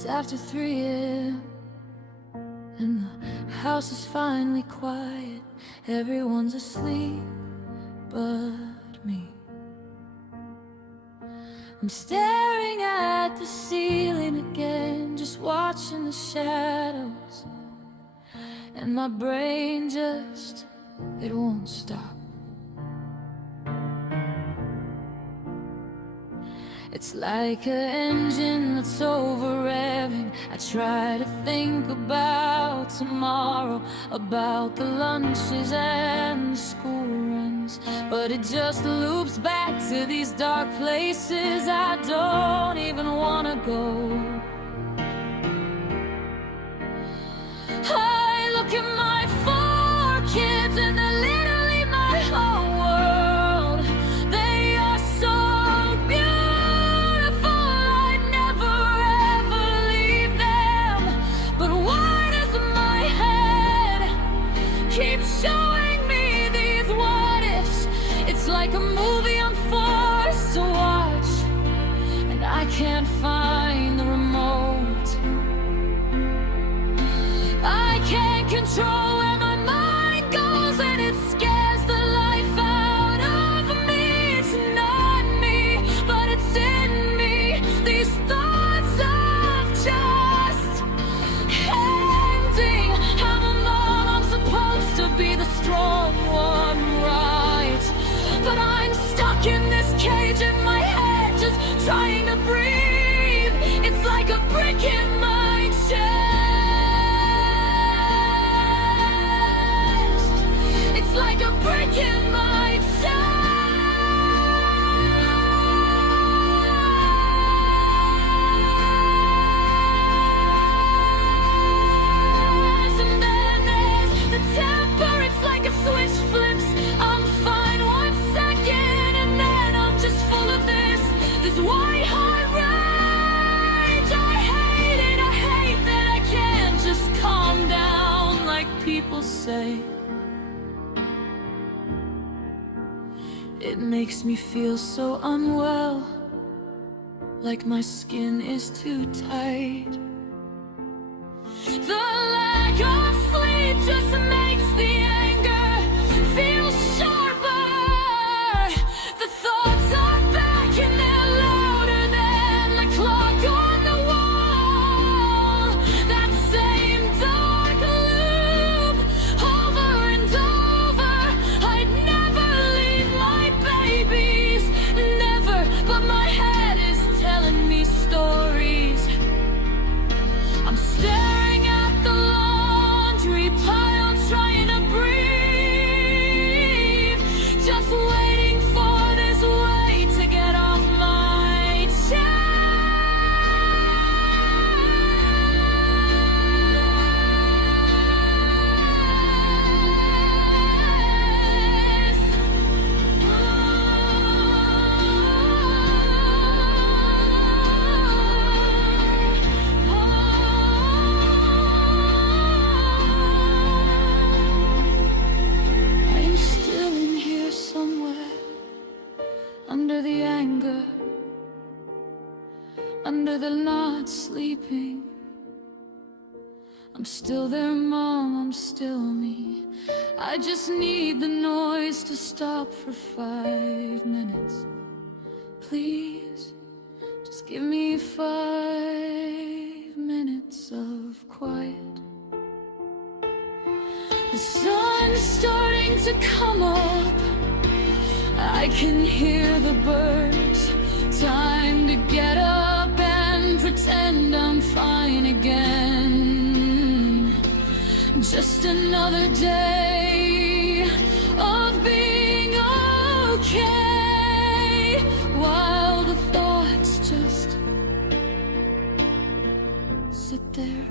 It's after 3 a.m. and the house is finally quiet. Everyone's asleep but me. I'm staring at the ceiling again, just watching the shadows, and my brain just, it won't stop. It's like an engine that's over-revving. I try to think about tomorrow, about the lunches and the school runs, but it just loops back to these dark places I don't even wanna go. I look at my 4 kids and they're literally my whole world. They are so beautiful, I'd never ever leave them. But why does my head keep showing me these what ifs? It's like a movie I'm forced to watch, and I can't find the remote. I can't control where my mind goes, and it scares the life out of me. It's not me, but it's in me. These thoughts of just ending. I'm a mom, I'm supposed to be the strong one, right? But I'm stuck in this cage in my head, just trying to breathe. It's like a brick in my chest. It's like a brick in my chest. And then there's the temper. It's like a switch flips. I'm fine 1 second, and then I'm just full of this white hot rage. I hate it, I hate that I can't just calm down like people say. It makes me feel so unwell, like my skin is too tight. The lack of sleep just makes the anger feel sharper. The thoughts are back and they're louder than the clock on the wall. That same dark loop over and over. I'd never leave my babies, never, but my head is telling me stories. I'm staring at the laundry pile, trying to breathe, just waiting for this weight to get off my I'm still in here somewhere, under the anger, under the not sleeping. I'm still there, Mom, I'm still me. I just need the noise to stop for 5 minutes. Please, just give me 5 minutes of quiet. The sun's starting to come up, I can hear the birds. Time to get up and pretend I'm fine again. Just another day of being okay, while the thoughts just sit there.